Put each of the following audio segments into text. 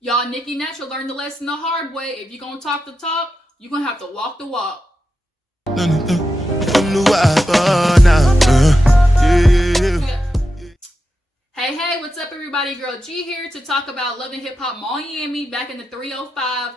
Y'all, Nicki Natural learned the lesson the hard way. If you're gonna talk the talk, you're gonna have to walk the walk. Hey, what's up, everybody? Girl G here to talk about Love and Hip Hop Miami back in the 305.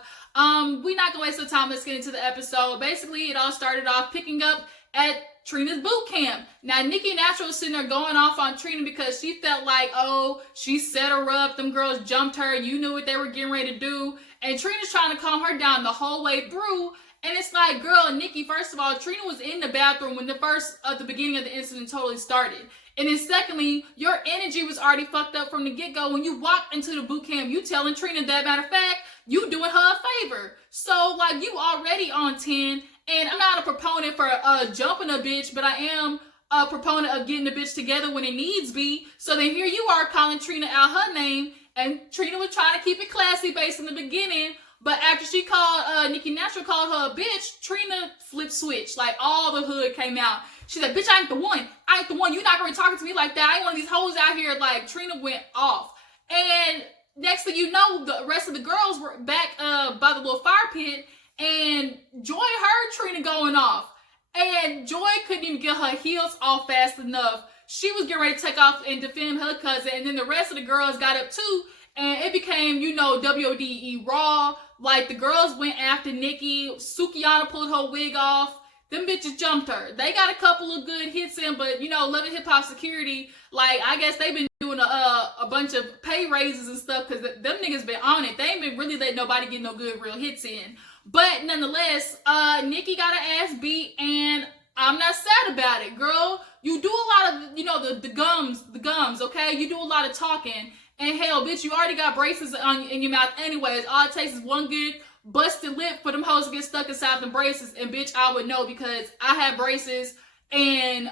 We're not gonna waste no time. Let's get into the episode. Basically, it all started off picking up at Trina's boot camp. Now, Nicki Natural was sitting there going off on Trina because she felt like, oh, she set her up. Them girls jumped her. You knew what they were getting ready to do. And Trina's trying to calm her down the whole way through. And it's like, girl, Nicki, first of all, Trina was in the bathroom when the beginning of the incident totally started. And then secondly, your energy was already fucked up from the get-go. When you walked into the boot camp, you telling Trina that, matter of fact, you doing her a favor. So, like, you already on 10. And I'm not a proponent for jumping a bitch, but I am a proponent of getting the bitch together when it needs be. So then here you are calling Trina out her name. And Trina was trying to keep it classy based in the beginning. But after she called, Nicki Natural called her a bitch, Trina flipped switch. Like, all the hood came out. She's like, bitch, I ain't the one. I ain't the one. You're not going to be talking to me like that. I ain't one of these hoes out here. Like, Trina went off. And next thing you know, the rest of the girls were back by the little fire pit. And Joy heard Trina going off. And Joy couldn't even get her heels off fast enough. She was getting ready to take off and defend her cousin. And then the rest of the girls got up too. And it became, you know, WODE Raw. Like, the girls went after Nicki. Sukihana pulled her wig off. Them bitches jumped her. They got a couple of good hits in, but, you know, Love and Hip Hop security, like, I guess they've been doing a bunch of pay raises and stuff because them niggas been on it. They ain't been really letting nobody get no good real hits in. But nonetheless, Nicki got her ass beat, and I'm not sad about it, girl. You do a lot of, you know, the gums, okay? You do a lot of talking. And hell, bitch, you already got braces in your mouth anyways. All it takes is one good busted lip for them hoes to get stuck inside them braces. And bitch, I would know because I had braces. And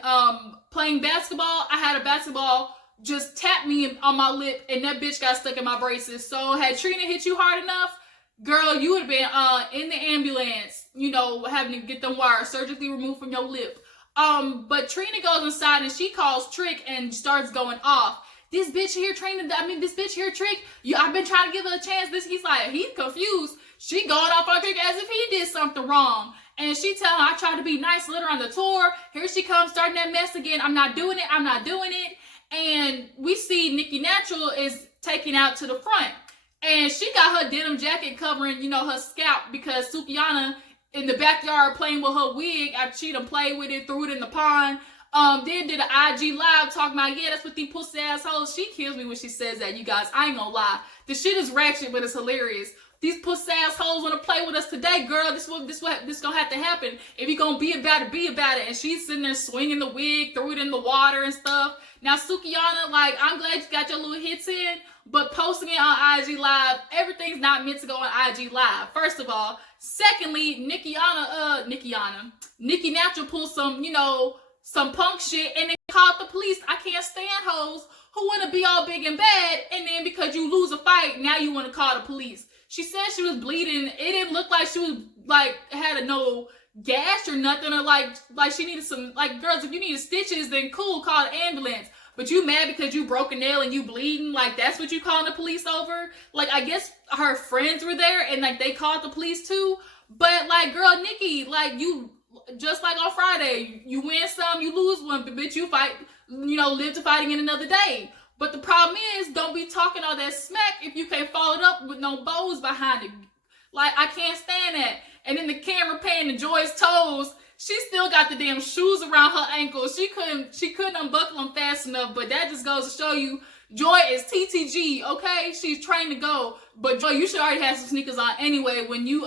playing basketball, I had a basketball just tap me on my lip, and that bitch got stuck in my braces. So had Trina hit you hard enough, girl, you would have been in the ambulance, you know, having to get them wires surgically removed from your lip. But Trina goes inside and she calls Trick and starts going off. This bitch here, this bitch here, Trick, I've been trying to give her a chance. He's like, he's confused. She going off on Trick as if he did something wrong. And she tell him, I tried to be nice, let her on the tour. Here she comes, starting that mess again. I'm not doing it. And we see Nicki Natural is taken out to the front. And she got her denim jacket covering, you know, her scalp because Sukihana in the backyard playing with her wig after she done played with it, threw it in the pond. Then did an IG live talking about, yeah, that's what these pussy assholes. She kills me when she says that, you guys. I ain't gonna lie. The shit is ratchet, but it's hilarious. These pussy assholes want to play with us today, girl. This gonna have to happen. If you gonna be about it, be about it. And she's sitting there swinging the wig, threw it in the water and stuff. Now, Sukihana, like, I'm glad you got your little hits in, but posting it on IG Live, everything's not meant to go on IG Live, first of all. Secondly, Nicki Natural pulled some, you know, some punk shit and then called the police. I can't stand hoes who want to be all big and bad, and then because you lose a fight, now you want to call the police. She said she was bleeding. It didn't look like she was, like, had no gash or nothing, or like she needed some, like, girls, if you needed stitches, then cool, call the ambulance. But you mad because you broke a nail and you bleeding, like, that's what you calling the police over? Like, I guess her friends were there and, like, they called the police too. But, like, girl, Nicki, like, you, just like on Friday, you win some, you lose one, but bitch, you fight, you know, live to fight again another day. But the problem is, don't be talking all that smack if you can't follow it up with no bows behind it. Like, I can't stand that. And then the camera panning Joy's toes. She still got the damn shoes around her ankles. She couldn't unbuckle them fast enough. But that just goes to show you, Joy is TTG, okay? She's trained to go. But Joy, you should already have some sneakers on anyway when you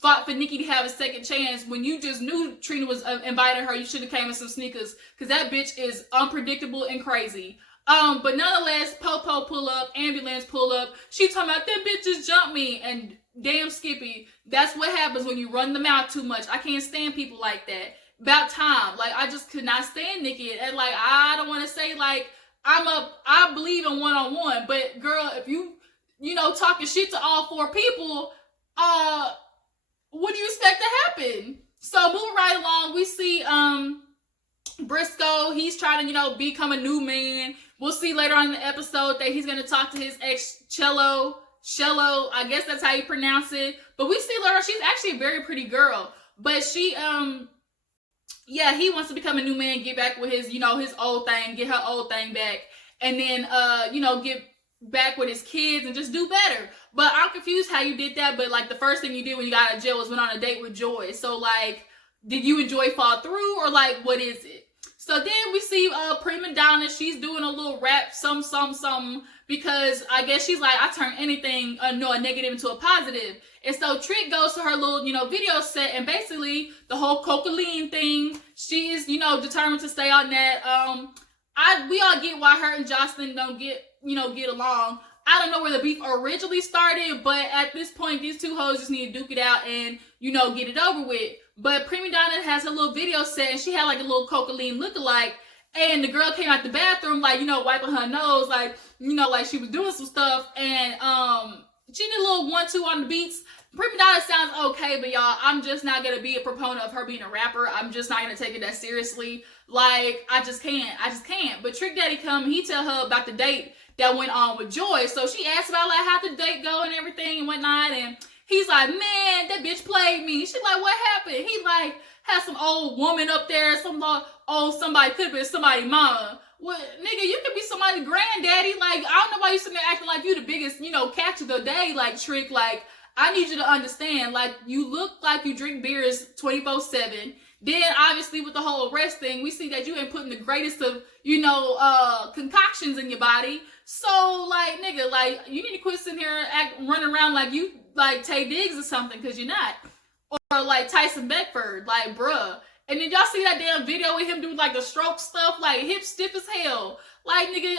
fought for Nicki to have a second chance. When you just knew Trina was inviting her, you should have came in some sneakers. Because that bitch is unpredictable and crazy. But nonetheless, Popo pull up, ambulance pull up. She talking about, that bitch just jumped me. And damn Skippy, that's what happens when you run the mouth too much. I can't stand people like that. About time. Like, I just could not stand Nicki. And like, I don't want to say like, I believe in one-on-one. But girl, if you know, talking shit to all four people, what do you expect to happen? So moving right along, we see Brisco. He's trying to, you know, become a new man. We'll see later on in the episode that he's going to talk to his ex cello Shello, I guess that's how you pronounce it. But we see Laura, she's actually a very pretty girl. But she, yeah, he wants to become a new man, get back with his, his old thing, get her old thing back. And then, get back with his kids and just do better. But I'm confused how you did that. But, like, the first thing you did when you got out of jail was went on a date with Joy. So, like, did you and Joy fall through? Or, like, what is it? So then we see PreMadonna. She's doing a little rap, something, because I guess she's like, I turn anything, a negative into a positive. And so Trick goes to her little, video set, and basically the whole cocaine thing, she is, determined to stay on that. We all get why her and Joseline don't get along. I don't know where the beef originally started, but at this point, these two hoes just need to duke it out and, get it over with. But PreMadonna has a little video set, and she had like a little cocaine lookalike, and the girl came out the bathroom, like, wiping her nose, like, like she was doing some stuff, and she did a little 1-2 on the beats. PreMadonna sounds okay, but y'all, I'm just not gonna be a proponent of her being a rapper. I'm just not gonna take it that seriously. Like, I just can't. But Trick Daddy come, he tell her about the date that went on with Joy. So she asked about like how the date go and everything and whatnot, and he's like, man, that bitch played me. She's like, what happened? He like had some old woman up there, some old somebody, could have been somebody's mama. Well, nigga, you could be somebody's granddaddy. Like, I don't know why you sitting there acting like you the biggest, catch of the day, like Trick. Like, I need you to understand, like, you look like you drink beers 24/7. Then, obviously, with the whole arrest thing, we see that you ain't putting the greatest of, concoctions in your body. So, like, nigga, like, you need to quit sitting here running around like you, like, Tay Diggs or something, because you're not. Or, like, Tyson Beckford, like, bruh. And then y'all see that damn video with him doing, like, the stroke stuff, like, hip stiff as hell. Like, nigga,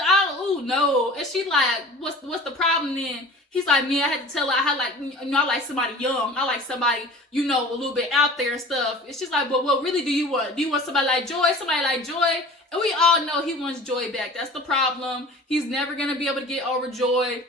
no. And she like, what's the problem then? He's like, man, I had to tell her, I like somebody young. I like somebody, a little bit out there and stuff. And she's like, but what really do you want? Do you want somebody like Joy? Somebody like Joy? And we all know he wants Joy back. That's the problem. He's never going to be able to get over Joy.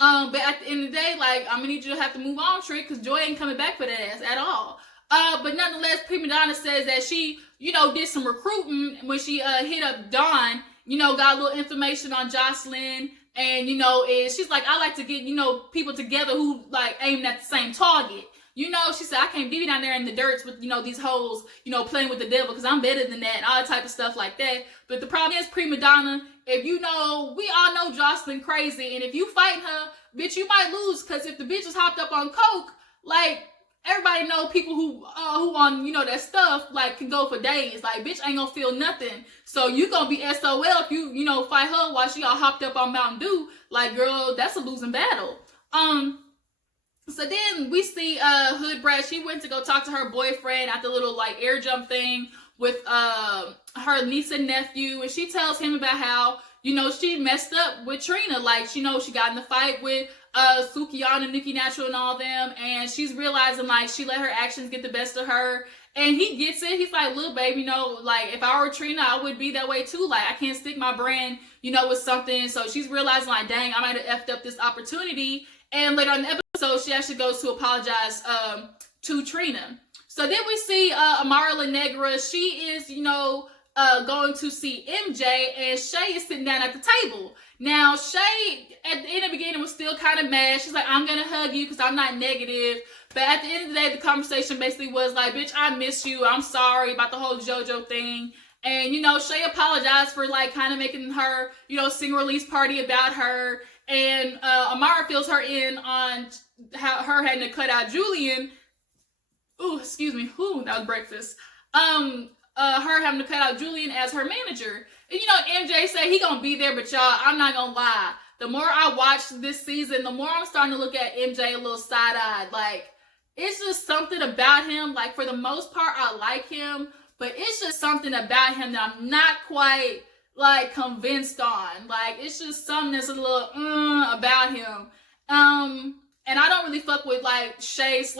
But at the end of the day, like, I'm going to need you to have to move on, Trick, because Joy ain't coming back for that ass at all. But nonetheless, PreMadonna says that she, did some recruiting when she hit up Dawn, got a little information on Joseline. And, she's like, I like to get, people together who, like, aiming at the same target. She said, I can't be down there in the dirt with, these hoes, playing with the devil, because I'm better than that, and all that type of stuff like that. But the problem is, PreMadonna, if we all know Joseline crazy, and if you fight her, bitch, you might lose, because if the bitch is hopped up on coke, like, everybody know people who on, that stuff, like, can go for days. Like, bitch ain't gonna feel nothing. So you gonna be SOL if you, fight her while she all hopped up on Mountain Dew. Like, girl, that's a losing battle. So then we see Hood Brat. She went to go talk to her boyfriend at the little, like, air jump thing with her niece and nephew. And she tells him about how, she messed up with Trina. Like, she got in the fight with Sukiyana, Nicki Natural, and all them, and she's realizing, like, she let her actions get the best of her, and he gets it. He's like, look, babe, like, if I were Trina, I would be that way too. Like, I can't stick my brand, with something. So she's realizing, like, dang, I might have effed up this opportunity. And later on in the episode, she actually goes to apologize to Trina. So then we see Amara La Negra. She is, going to see MJ, and Shay is sitting down at the table. Now, Shay, at the end of the beginning, was still kind of mad. She's like, I'm going to hug you because I'm not negative. But at the end of the day, the conversation basically was like, bitch, I miss you. I'm sorry about the whole JoJo thing. And, Shay apologized for, like, kind of making her, sing release party about her. And Amara fills her in on how her having to cut out Julian. Ooh, excuse me. Ooh, that was breakfast. Her having to cut out Julian as her manager. And MJ said he gonna be there, but y'all, I'm not gonna lie. The more I watch this season, the more I'm starting to look at MJ a little side-eyed. Like, it's just something about him. Like, for the most part, I like him, but it's just something about him that I'm not quite, like, convinced on. Like, it's just something that's a little about him. And I don't really fuck with, like, Shay /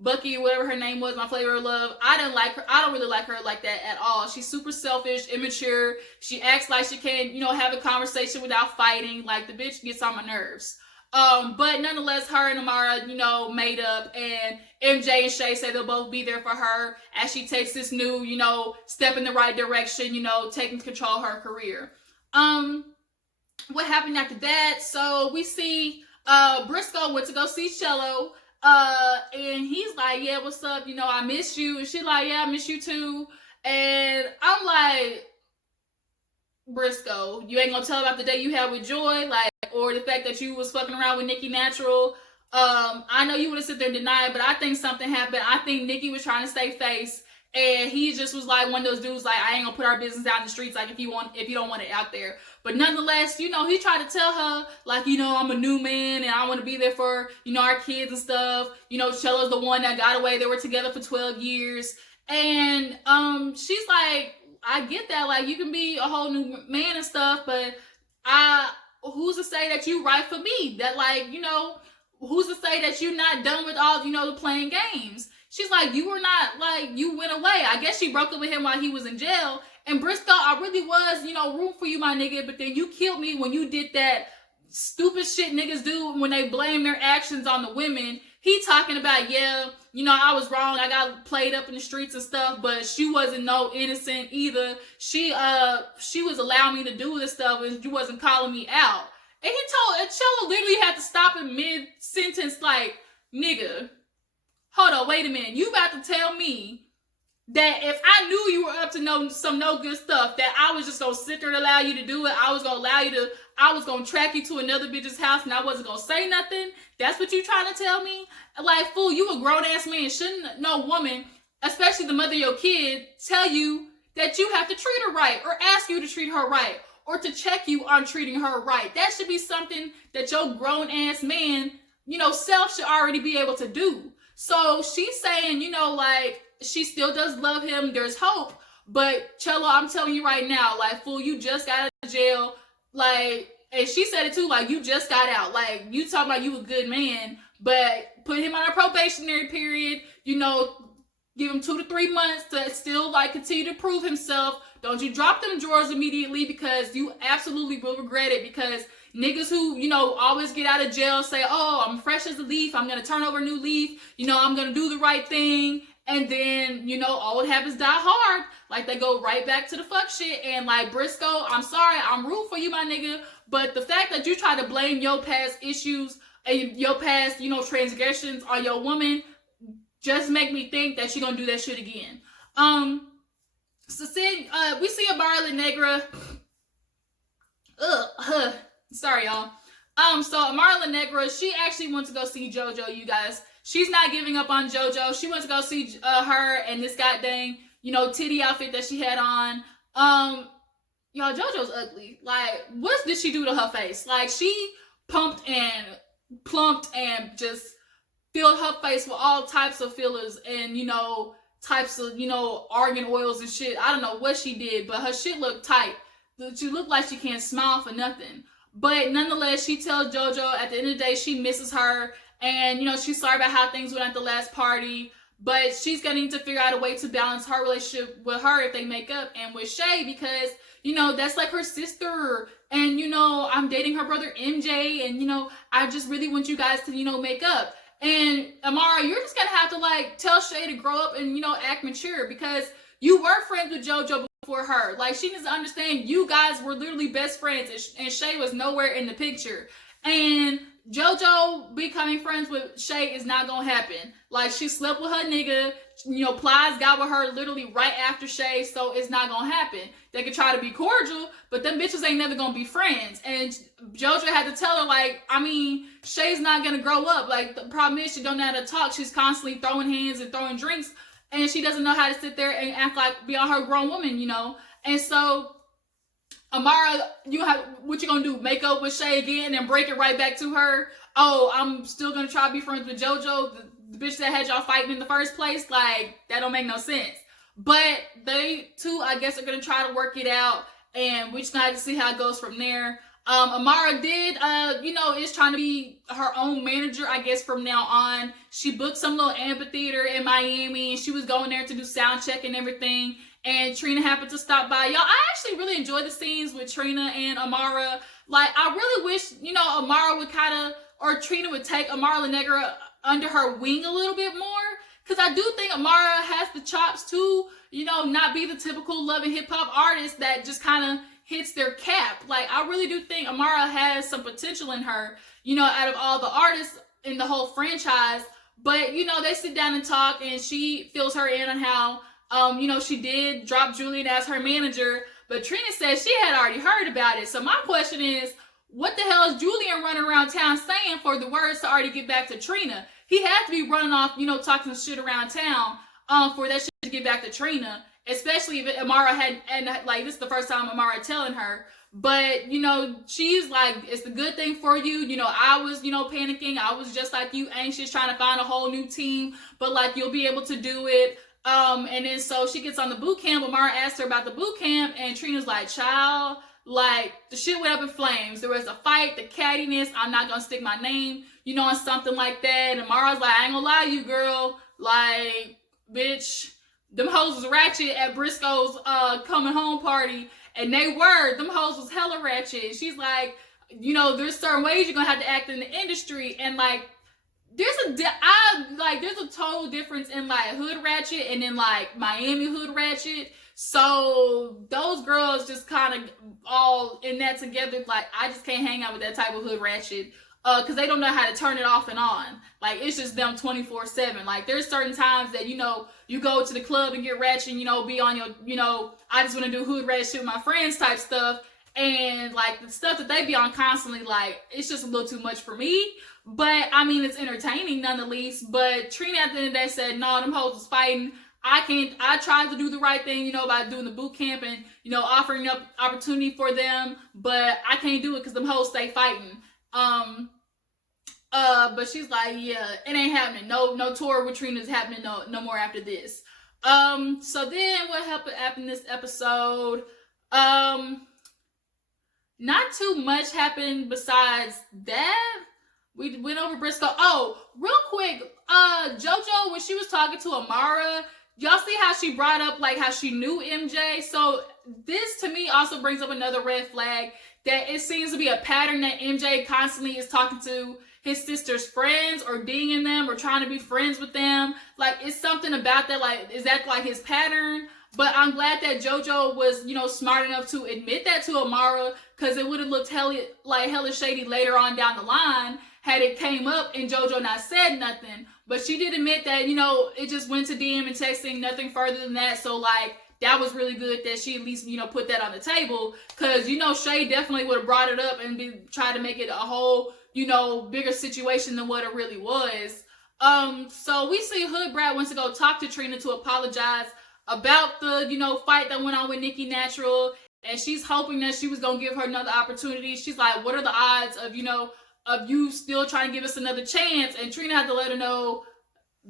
Bucky, whatever her name was, my flavor of love. I didn't like her. I don't really like her like that at all. She's super selfish, immature. She acts like she can, have a conversation without fighting. Like, the bitch gets on my nerves. But nonetheless, her and Amara, made up, and MJ and Shay say they'll both be there for her as she takes this new, step in the right direction, taking control of her career. what happened after that? So we see Brisco went to go see Cello. And he's like, yeah, what's up? You know, I miss you. And she's like, yeah, I miss you too. And I'm like, Brisco, you ain't gonna tell about the day you had with Joy, like, or the fact that you was fucking around with Nikki Natural. I know you would have sit there and deny it, but I think something happened. I think Nikki was trying to save face, and he just was like one of those dudes, like, I ain't gonna put our business out in the streets, like, if you don't want it out there. But nonetheless, you know, he tried to tell her, like, you know, I'm a new man and I want to be there for, you know, our kids and stuff. You know, Cello's the one that got away. They were together for 12 years. And she's like, I get that, like, you can be a whole new man and stuff, but who's to say that you right for me? That, like, you know, who's to say that you're not done with all, you know, the playing games? She's like, you were not, like, you went away. I guess she broke up with him while he was in jail. And Brisco, I really was, you know, room for you, my nigga, but then you killed me when you did that stupid shit niggas do when they blame their actions on the women. He talking about, yeah, you know, I was wrong. I got played up in the streets and stuff, but she wasn't no innocent either. She was allowing me to do this stuff and you wasn't calling me out. And he told Cello literally had to stop in mid-sentence like, nigga, hold on, wait a minute. You about to tell me that if I knew you were up to some no good stuff, that I was just gonna sit there and allow you to do it. I was gonna track you to another bitch's house and I wasn't gonna say nothing. That's what you trying to tell me? Like, fool, you a grown ass man. Shouldn't no woman, especially the mother of your kid, tell you that you have to treat her right or ask you to treat her right or to check you on treating her right? That should be something that your grown ass man, you know, self should already be able to do. So she's saying, you know, like, she still does love him. There's hope. But Cello, I'm telling you right now, like, fool, you just got out of jail. Like, and she said it too, like, you just got out. Like, you talking about you a good man, but put him on a probationary period, you know, give him 2 to 3 months to still, like, continue to prove himself. Don't you drop them drawers immediately, because you absolutely will regret it. Because niggas who, you know, always get out of jail say, oh, I'm fresh as a leaf. I'm going to turn over a new leaf. You know, I'm going to do the right thing. And then, you know, old habits die hard. Like, they go right back to the fuck shit. And, like, Brisco, I'm sorry. I'm rooting for you, my nigga. But the fact that you try to blame your past issues and your past, you know, transgressions on your woman just make me think that she gonna do that shit again. So then, we see Amara La Negra. Sorry, y'all. So Amara La Negra, she actually went to go see JoJo, you guys. She's not giving up on JoJo. She went to go see her and this goddamn, you know, titty outfit that she had on. Y'all, JoJo's ugly. Like, what did she do to her face? Like, she pumped and plumped and just filled her face with all types of fillers and, you know, types of, you know, argan oils and shit. I don't know what she did, but her shit looked tight. She looked like she can't smile for nothing. But nonetheless, she tells JoJo at the end of the day she misses her. And, you know, she's sorry about how things went at the last party. But she's going to need to figure out a way to balance her relationship with her if they make up and with Shay. Because, you know, that's like her sister. And, you know, I'm dating her brother MJ. And, you know, I just really want you guys to, you know, make up. And Amara, you're just going to have to, like, tell Shay to grow up and, you know, act mature. Because you were friends with JoJo before her. Like, she needs to understand you guys were literally best friends. And Shay was nowhere in the picture. And JoJo becoming friends with Shay is not gonna happen. Like, she slept with her nigga, you know, Plies got with her literally right after Shay, so it's not gonna happen. They could try to be cordial, but them bitches ain't never gonna be friends. And JoJo had to tell her, like, I mean, Shay's not gonna grow up. Like, the problem is she don't know how to talk. She's constantly throwing hands and throwing drinks, and she doesn't know how to sit there and act like be on her grown woman, you know. And so Amara, what you gonna do? Make up with Shay again and break it right back to her? Oh, I'm still gonna try to be friends with JoJo, the bitch that had y'all fighting in the first place? Like, that don't make no sense. But they two, I guess, are gonna try to work it out, and we just gonna have to see how it goes from there. Amara did, you know, is trying to be her own manager, I guess, from now on. She booked some little amphitheater in Miami, and she was going there to do sound check and everything. And Trina happened to stop by. Y'all, I actually really enjoyed the scenes with Trina and Amara. Like, I really wish, you know, Amara would kind of, or Trina would take Amara La Negra under her wing a little bit more. Because I do think Amara has the chops to, you know, not be the typical Love and Hip Hop artist that just kind of hits their cap. Like, I really do think Amara has some potential in her, you know, out of all the artists in the whole franchise. But, you know, they sit down and talk, and she fills her in on how, you know, she did drop Julian as her manager, but Trina said she had already heard about it. So my question is, what the hell is Julian running around town saying for the words to already get back to Trina? He had to be running off, you know, talking shit around town for that shit to get back to Trina, especially if Amara had, and like, this is the first time Amara telling her. But, you know, she's like, it's a good thing for you. You know, I was, you know, panicking. I was just like you, anxious, trying to find a whole new team. But, like, you'll be able to do it. And then so she gets on the boot camp. Amara asked her about the boot camp. And Trina's like, child, like, the shit went up in flames. There was a fight, the cattiness. I'm not going to stick my name, you know, on something like that. And Amara's like, I ain't going to lie to you, girl. Like, bitch, them hoes was ratchet at Brisco's coming home party. And they were. Them hoes was hella ratchet. She's like, you know, there's certain ways you're going to have to act in the industry. And, like, there's a total difference in, like, hood ratchet and then, like, Miami hood ratchet. So those girls just kind of all in that together. Like, I just can't hang out with that type of hood ratchet. Because they don't know how to turn it off and on. Like, it's just them 24/7. Like, there's certain times that, you know, you go to the club and get ratchet and, you know, be on your, you know, I just want to do hood ratchet with my friends type stuff. And, like, the stuff that they be on constantly, like, it's just a little too much for me. But, I mean, it's entertaining nonetheless. But Trina at the end of the day said, no, them hoes was fighting. I tried to do the right thing, you know, by doing the boot camp and, you know, offering up opportunity for them. But I can't do it because them hoes stay fighting. But she's like, yeah, it ain't happening. No tour with Trina's happening no more after this. So then what happened in this episode? Not too much happened besides that. We went over Brisco. Oh, real quick, JoJo, when she was talking to Amara, y'all see how she brought up, like, how she knew MJ? So this, to me, also brings up another red flag, that it seems to be a pattern that MJ constantly is talking to his sister's friends or dinging them or trying to be friends with them. Like, it's something about that. Like, is that like his pattern? But I'm glad that JoJo was, you know, smart enough to admit that to Amara, because it would have looked hella shady later on down the line had it came up and JoJo not said nothing. But she did admit that, you know, it just went to DM and texting, nothing further than that. So, like, that was really good that she at least, you know, put that on the table. Because, you know, Shay definitely would have brought it up and tried to make it a whole, you know, bigger situation than what it really was. So we see Hood Brat wants to go talk to Trina to apologize about the, you know, fight that went on with Nikki Natural. And she's hoping that she was going to give her another opportunity. She's like, what are the odds of, you know, of you still trying to give us another chance? And Trina had to let her know,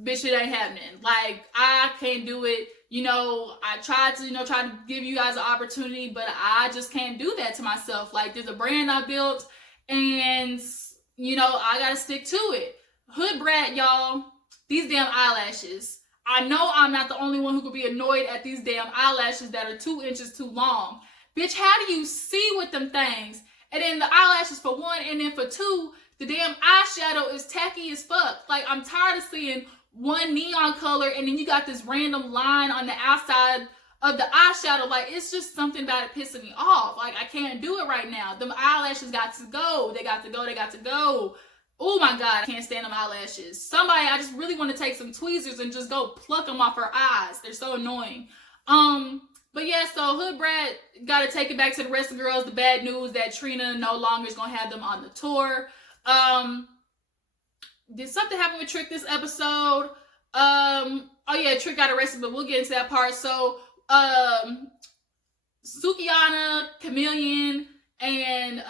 bitch, it ain't happening. Like, I can't do it. You know, I tried to, you know, try to give you guys an opportunity, but I just can't do that to myself. Like, there's a brand I built, and, you know, I gotta stick to it. Hood Brat, y'all, these damn eyelashes. I know I'm not the only one who could be annoyed at these damn eyelashes that are 2 inches too long. Bitch, how do you see with them things? And then the eyelashes for one, and then for two, the damn eyeshadow is tacky as fuck. Like, I'm tired of seeing one neon color and then you got this random line on the outside of the eyeshadow. Like, it's just something about it pissing me off. Like, I can't do it right now. Them eyelashes got to go. They got to go. They got to go. Oh my God, I can't stand them eyelashes. Somebody, I just really want to take some tweezers and just go pluck them off her eyes. They're so annoying. But yeah, so Hood Brat got to take it back to the rest of the girls. The bad news that Trina no longer is going to have them on the tour. Did something happen with Trick this episode? Oh yeah, Trick got arrested, but we'll get into that part. So, Sukiana, Chameleon, and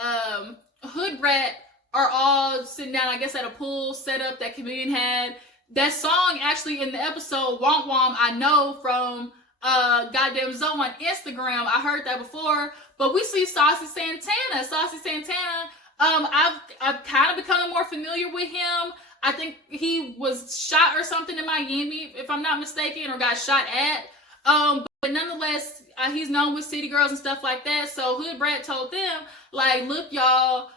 Hood Brat are all sitting down, I guess, at a pool setup that Chameleon had. That song actually in the episode, Womp Womp, I know from goddamn Zoe on Instagram. I heard that before. But we see Saucy Santana. Saucy Santana, I've kind of become more familiar with him. I think he was shot or something in Miami, if I'm not mistaken, or got shot at. But nonetheless, he's known with City Girls and stuff like that. So Hood Brat told them, like, look, y'all,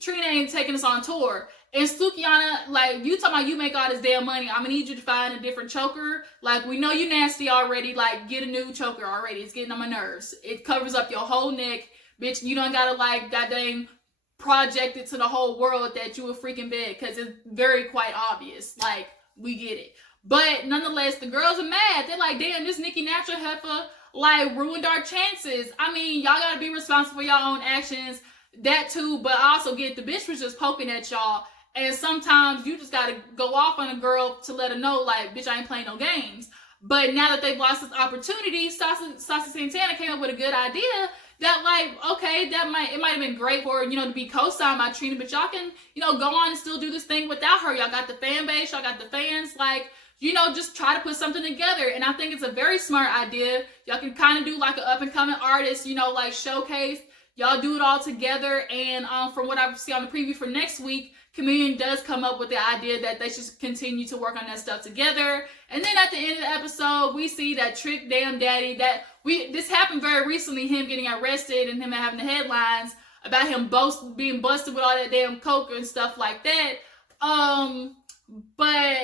Trina ain't taking us on tour. And Sukiana, like, you talking about you make all this damn money, I'm gonna need you to find a different choker. Like, we know you nasty already. Like, get a new choker already. It's getting on my nerves. It covers up your whole neck. Bitch, you don't gotta, like, goddamn project it to the whole world that you a freaking bed, because it's very quite obvious. Like, we get it. But nonetheless, the girls are mad. They're like, damn, this Nicki Natural heifer, like, ruined our chances. I mean, y'all gotta be responsible for your own actions. That too, but I also get the bitch was just poking at y'all. And sometimes you just gotta go off on a girl to let her know, like, bitch, I ain't playing no games. But now that they've lost this opportunity, Saucy Santana came up with a good idea that, like, okay, it might have been great for her, you know, to be co-signed by Trina, but y'all can, you know, go on and still do this thing without her. Y'all got the fan base, y'all got the fans, like, you know, just try to put something together. And I think it's a very smart idea. Y'all can kind of do like an up-and-coming artist, you know, like showcase. Y'all do it all together. And from what I see on the preview for next week, Chameleon does come up with the idea that they should continue to work on that stuff together. And then at the end of the episode, we see that Trick Damn Daddy, this happened very recently, him getting arrested and him having the headlines about him being busted with all that damn coke and stuff like that. But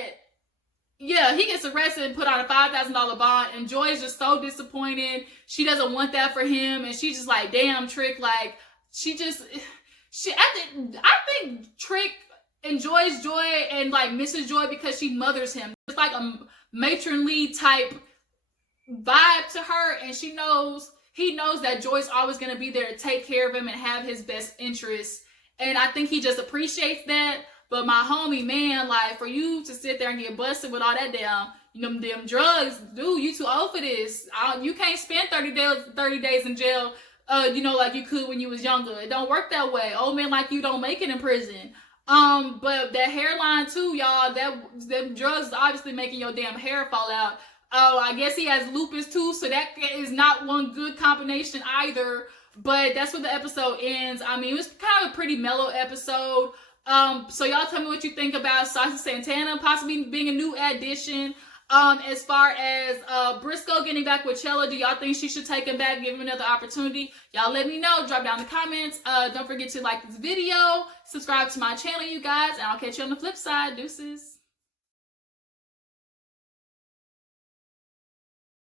yeah, he gets arrested and put on a $5,000 bond, and Joy is just so disappointed. She doesn't want that for him, and she's just like, damn, Trick, like, I think Trick enjoys Joy and, like, misses Joy because she mothers him. It's like a matronly type vibe to her, and he knows that Joy's always going to be there to take care of him and have his best interests. And I think he just appreciates that. But my homie, man, like, for you to sit there and get busted with all that damn, you know, them drugs, dude, you too old for this. You can't spend 30 days in jail, you know, like you could when you was younger. It don't work that way. Old men like you don't make it in prison. But that hairline too, y'all, them drugs is obviously making your damn hair fall out. I guess he has lupus too, so that is not one good combination either. But that's where the episode ends. I mean, it was kind of a pretty mellow episode. So y'all tell me what you think about Saucy Santana possibly being a new addition. As far as Brisco getting back with Chella, do y'all think she should take him back, give him another opportunity? Y'all let me know. Drop down in the comments. Don't forget to like this video, subscribe to my channel, you guys, and I'll catch you on the flip side. Deuces.